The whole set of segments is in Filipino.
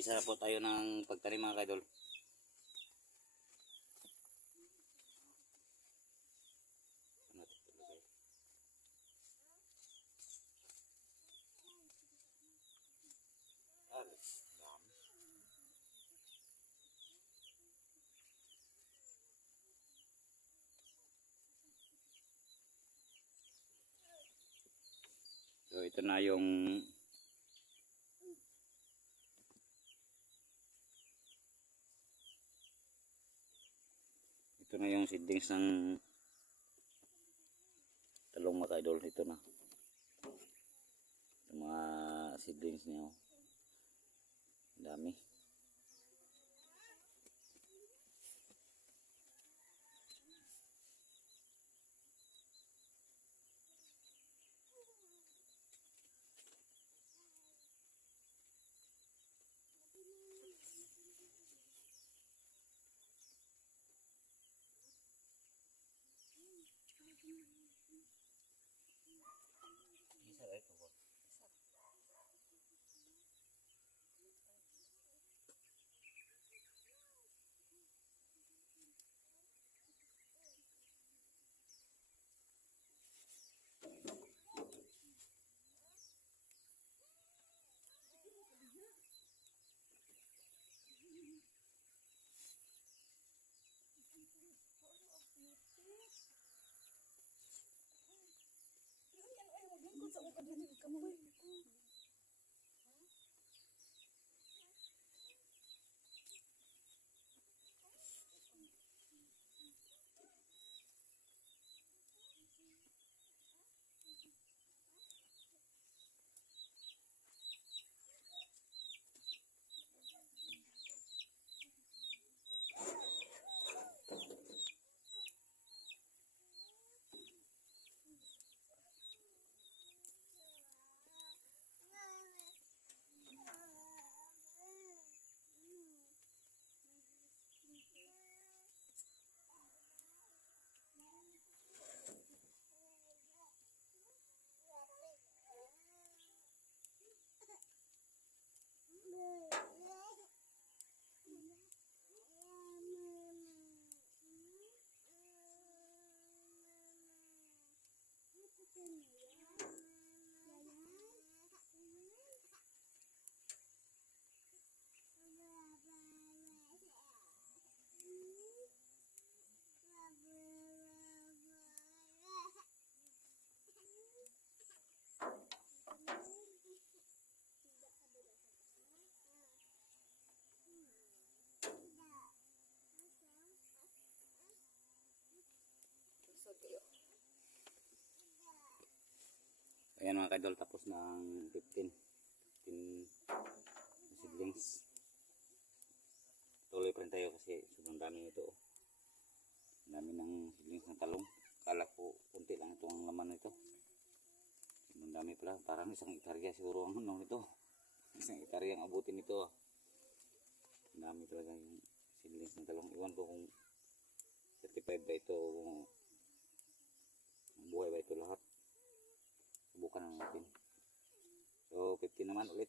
Umpisa na po tayo ng pagtanim mga kaidol. So ito na yung seedlings ng talong mga kaidol. Ito na yung mga seedlings niya, oh. Dami. Ayan mga kaidol, tapos na ang 15 seedlings. Tuloy pa rin tayo kasi sobrang dami nito, oh. Dami ng seedlings ng talong. Kala ko kunti lang itong laman nito. Sobrang dami pala, parang isang hektarya siguro ang ano nito. Isang hektarya ang abutin nito, oh. Dami talaga yung seedlings ng talong. Iwan ko kung 35 ba ito, kung buhay ba ito lahat. Subukan na natin. So 15 naman ulit.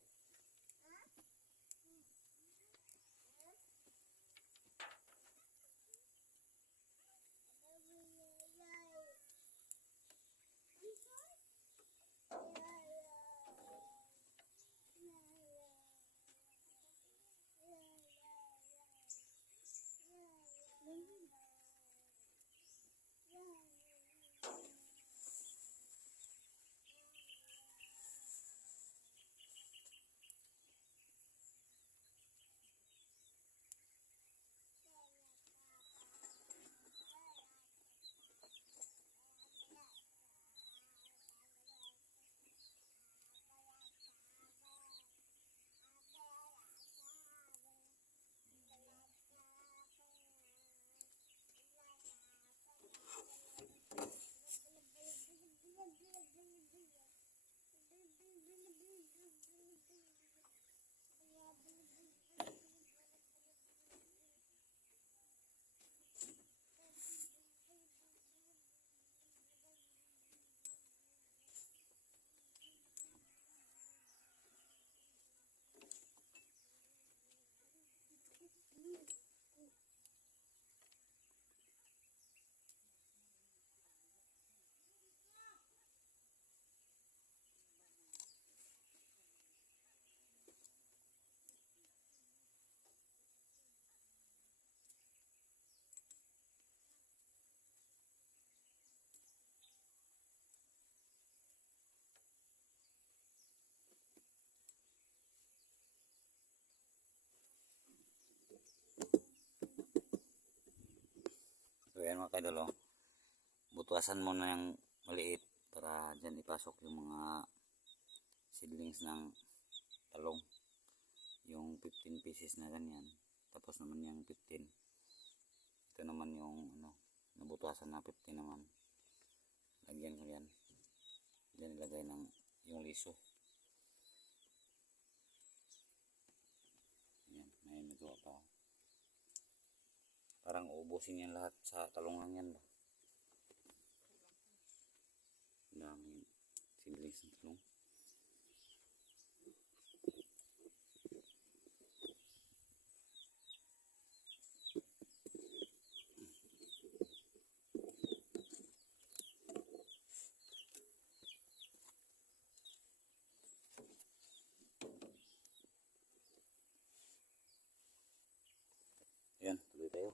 mga kaidol, oh. Butuasan mo na yung maliit para dyan ipasok yung mga seedlings ng talong. Yung 15 pieces na ganyan. Tapos naman yung 15. Ito naman yung ano, nabutuasan na 15 naman. Lagyan ko yan. Diyan ilagay ng yung liso. Yan, may nagawa pa. Parang uubusin yan lahat sa talong lang yan ba. Daming seedlings ng talong. Ayan, tuloy tayo.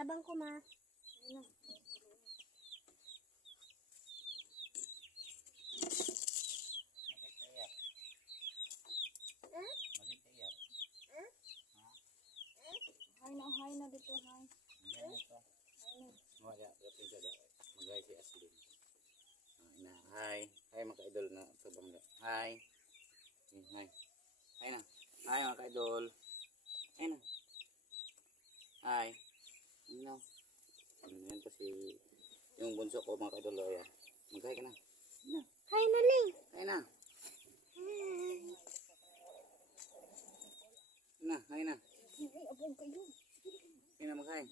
Tabang ko ma. Ano? Hay na dito, hay. Magay si Aslin. Hi. Hi mga ka-idol na tabang. Hi. Hi. Hi na. Hi mga ka-idol. Hi na. Hi. Ano? Yan kasi yung bunso ko mga ka-idol. Ayan. Mag-hi ka na. Hay na Ling. Hi na. Na, hi na. Ay, abong kayo. Hi na mag-hi.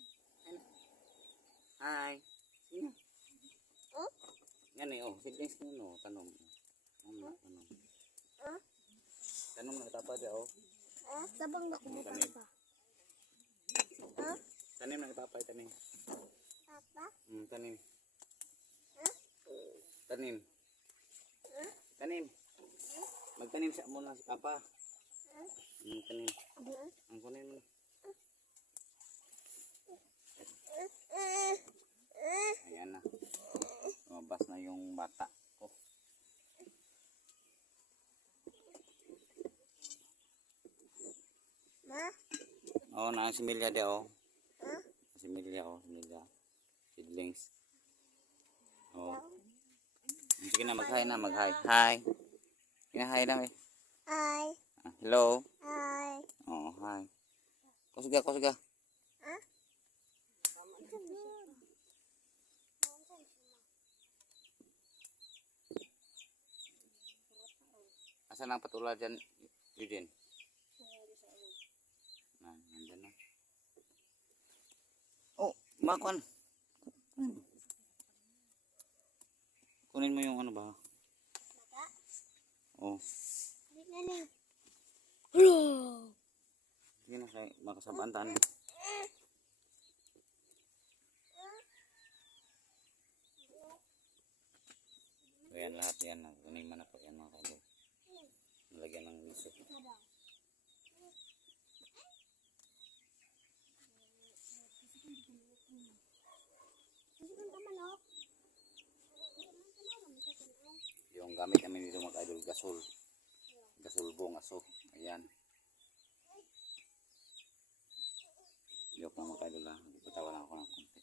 Hi na. Hi. Sino? Oh? Yan eh, oh. Siblings ko yun, oh. Tanong. Tanong. Ah? Tanong na tapa dyan, oh. Tabang na kumutan pa. Tanim na ipapay, tanim. Papa? Tanim. Tanim. Tanim. Magtanim siya muna si Papa. Ang kanin. Ah. Ang kunin mo. Ayan na. Lumabas na yung bata ko. Ma? Oo, na si Milya di oh. Ah? Si Milya oh, si Milya. Seedlings. Oh. Sige na, mag-hi na, mag-hi. Hi. Kina-hi na eh. Hi. Ah, hello. Hi. Oh, hi. Kusiga, kusiga. Ah? Asan ang patula dyan, Eugene? Ah, nandyan na. Oh, makuan. Kunin mo yung ano ba? Mata? Oh, Di na ni. Hello. sige na, kay makasabaan taan. So, yan lahat yan. Kunin mo na po yan mga kaibol. Nalagyan ng liso. Yung gamit namin dito mga kaidol, gasol. Gasolbong aso. Ayan. Joke lang mga kaidol ha. Ipatawa lang ako ng konti.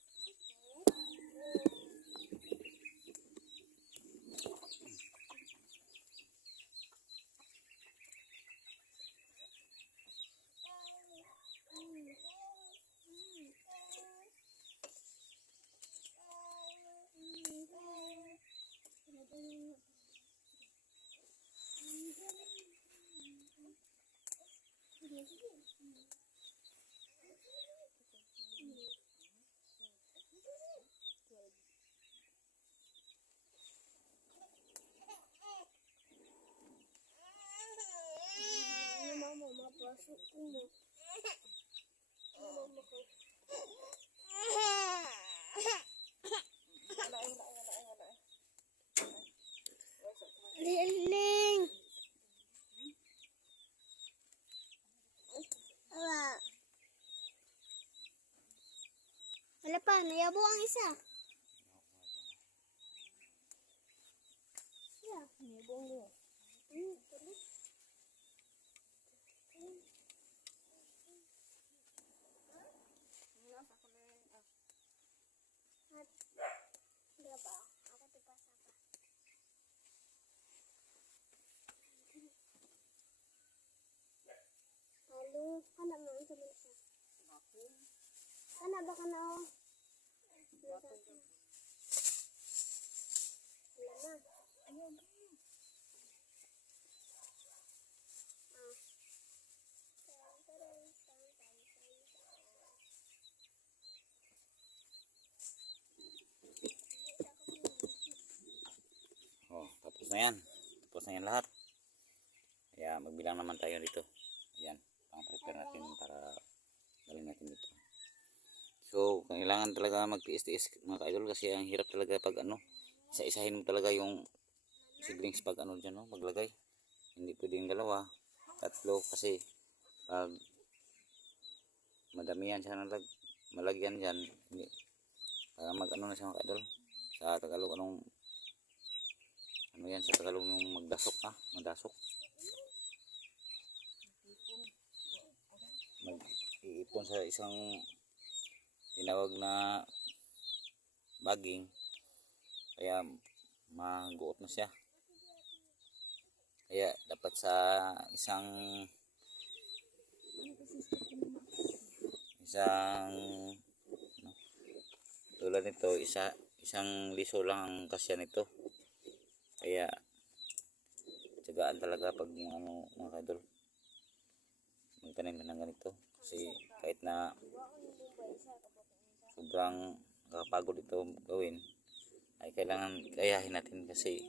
Mama, mapasok ko mo. Mama ko. Liling. Wala pa, nayabo ang isa. Yeah, nayabo ang isa. Berapa? Aku tugas apa? Lalu, kan nak main sama siapa? Kan ada kan oh. Lama. Oh, tapos na yan. Tapos na yan lahat. Kaya magbilang naman tayo dito. Ayan, pang-prepare natin para galing natin dito. So, kailangan talaga magtiis-tiis mga ka-idol kasi ang hirap talaga pag ano, isa-isahin mo talaga yung seedlings pag ano dyan, no, maglagay. Hindi pwedeng dalawa, tatlo kasi pag madamihan siya malagyan dyan, hindi, para mag ano na siya mga ka-idol. Sa Tagalog, ano yan sa Tagalog yung magdasok ha, magdasok. Mag-iipon sa isang tinawag na baging, kaya maguot na siya. Kaya dapat sa isang ano, tulad nito, isang liso lang ang kasya nito. Kaya tiyagaan talaga pag ano mga kadol magtanim ng ganito kasi kahit na sobrang nakapagod ito gawin ay kailangan kayahin natin kasi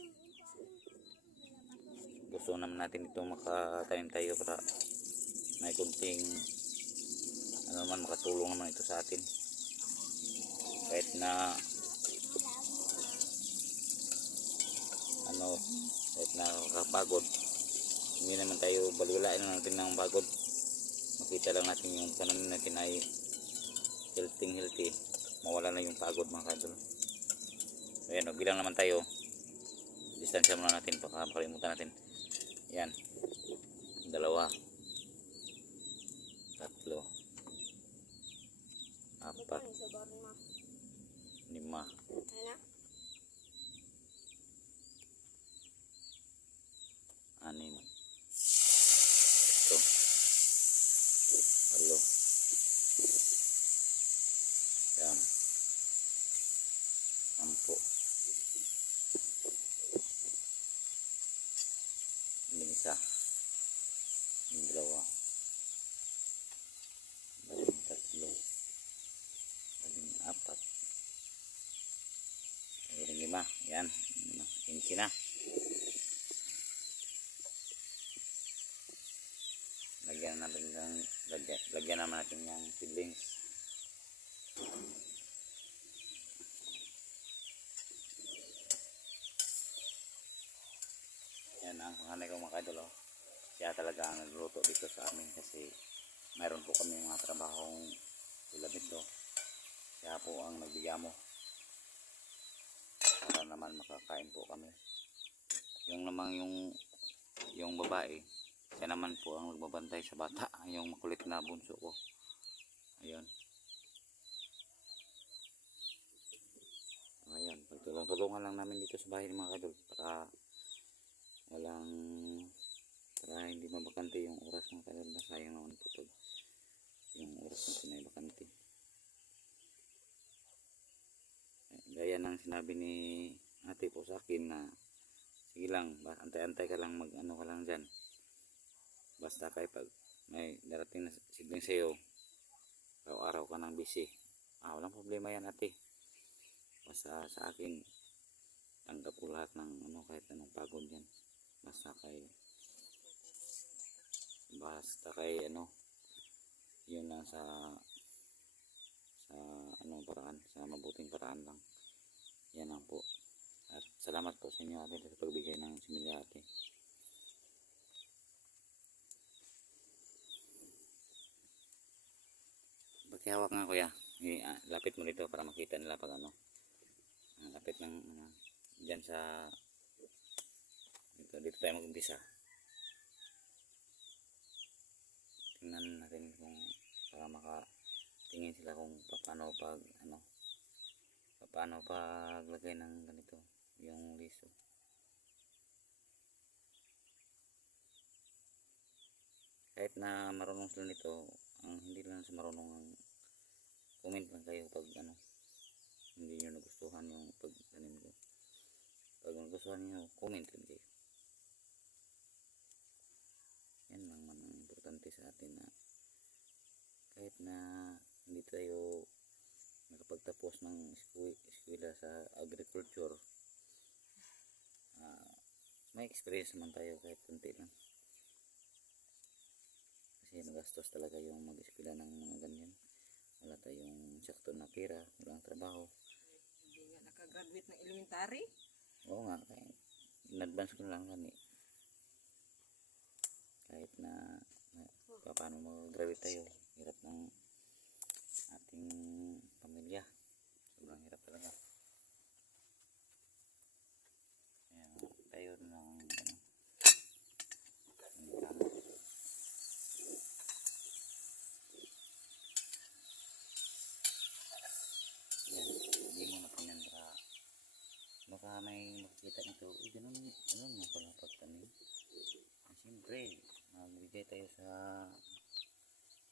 gusto naman natin ito makatanim tayo para may kunting ano naman makatulong naman ito sa atin kahit na ano kahit na nakapagod Hindi naman tayo baliwalain lang natin ng pagod. Makita lang natin yung pananim natin ay healthy. Mawala na yung pagod mga kadol. Ayan, bilang naman tayo. Distansya muna natin, baka makalimutan natin. Yan. 2, 3, 4, 5, 6, 7, 8, 9, 10, 11, 12, 13, 14, 15. Yan. 15 na. Lagyan naman natin yung seedlings. Yan ang panganay ko mga kadol. Siya talaga ang nagluto dito sa amin kasi mayroon po kami mga trabahong tulad nito. Siya po ang nagbigamo para naman makakain po kami. Yung namang yung babae, siya naman po ang nagbabantay sa bata, yung makulit na bunso ko. Ayun. Ayan, pagtulong-tulungan lang namin dito sa bahay mga kadol para hindi mabakante yung oras mga kadol. Sayang naman po pag yung oras natin ay bakante. Gaya ng sinabi ni ate po sa akin na sige lang, antay-antay ka lang, mag-ano ka lang dyan. Basta kay pag may darating na sigling sa'yo, araw-araw ka nang busy. Walang problema yan ate. Basta sa akin, tanggap ko lahat ng kahit anong pagod yan. Basta kay yun lang sa paraan, sa mabuting paraan lang. Yan lang po. At salamat po sa inyo ate sa pagbigay ng similya ate. Pakihawak nga kuya. Lapit mo dito para makita nila pag lapit ng dyan sa dito tayo mag-umpisa. Tingnan natin kung para makatingin sila kung paano paglagay ng ganito yung liso. Kahit na marunong sila nito, ang hindi lang sa marunong, ang comment lang kayo pag hindi nyo nagustuhan yung pagtanim ko. Pag nagustuhan nyo, comment rin kayo. Yan lang man ang importante sa atin, na kahit na hindi tayo nakapagtapos ng eskwela sa agriculture, may experience naman tayo kahit kunti lang. Kasi magastos talaga yung mag-eskwela ng mga ganyan. Wala tayong sakto na pera, walang trabaho. Hindi nga nakagraduate ng elementary. Oo nga, in-advance ko lang gani. Kahit na paano mag-graduate tayo, hirap ng ating pamilya. Sobrang hirap talaga. Ayan, tayo ng baka may makikita nito, ganun nga pala pagtanim. Siyempre, magbigay tayo sa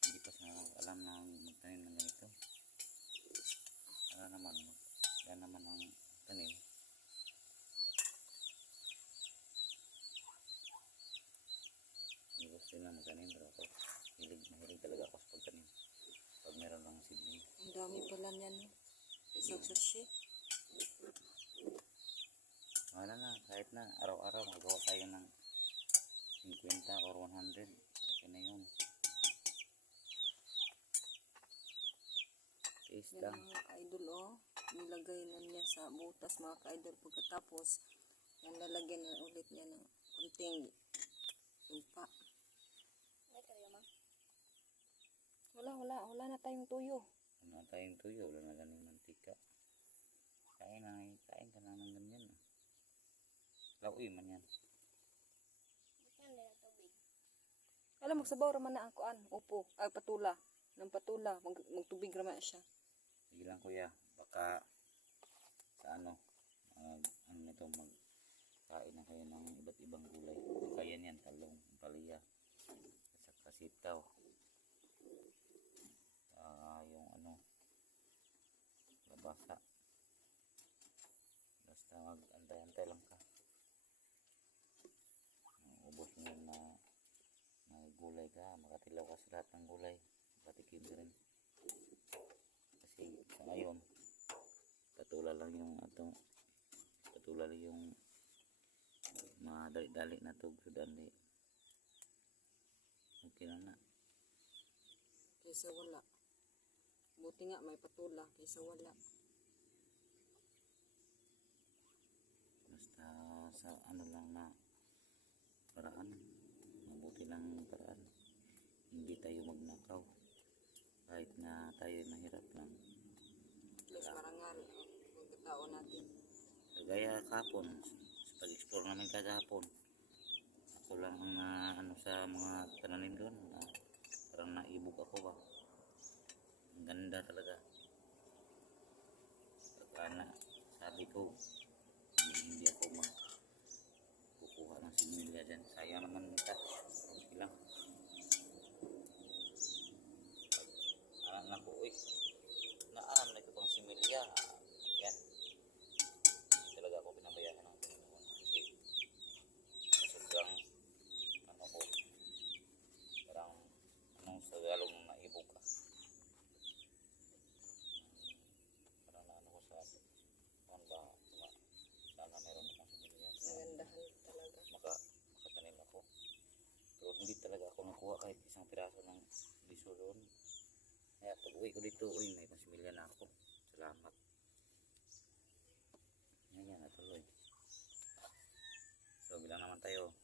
hindi pa sa alam na magtanim ng ganito. Yan naman ang tanim. Hindi gusto lang magtanim, pero ako mahilig talaga ako sa pagtanim. Pag meron lang seedling. Ang dami pala niyan, no? Isang sachet. Wala na, kahit na araw-araw magawa tayo ng 50 or 100, okay na yun. Taste Yan lang. mga ka-idol, oh. Nilagay na niya sa butas mga ka-idol. Pagkatapos, yan lalagyan na ulit niya ng kunting Tumpa. May tuyo ma. Wala na tayong tuyo. Ano tayong tuyo, wala na ganing mantika. Kain ka na ng ganyan. Lauwi man yan. Bukan din ang tubig. Alam, magsabaw raman na ang kuan. Upo. Ay, patula. Ng patula. Magtubig raman siya. Sige lang kuya, baka sa ano nito magkain na kayo ng iba't ibang gulay. Kaya niyan, talong, palaya, at saka sitaw. Yung ano, labasa. Basta mag-antay-antay lang ka. Ubos mo na gulay ka, makatilaw ka sa lahat ng gulay. Patikim ka rin. Kasi sa ngayon, patula lang yung madali-dali na to. Dali. Okay lang na. Kaysa wala. Buti nga may patula. Kaysa wala. Basta sa ano lang na paraan. Mabuti lang paraan. Hindi tayo magnakaw. Kahit na tayo mahirap lang. At least marangal ang pagkatao natin. Kagaya kapon, sa pag-explore namin kahapon, ako lang ang sa mga tananim doon. Parang naibog ako ba. Ang ganda talaga. Pagka sabi ko, hindi ako kukuha ng similya dyan. Sayang naman ito. Sige lang. Anak ko, naaram na ito pang similya. Yan. Talaga ako pinabayaan ng Panginoon kasi sobrang ko parang sa galong naibog ka parang ko sa ba sana meron akong similya Nagandahan talaga. makatanim ako pero hindi talaga ako nakuha kahit isang piraso ng liso doon. Kaya pag uwi ko dito, may pasimilya na ako. Salamat. Yan, natuloy. So, bilang naman tayo.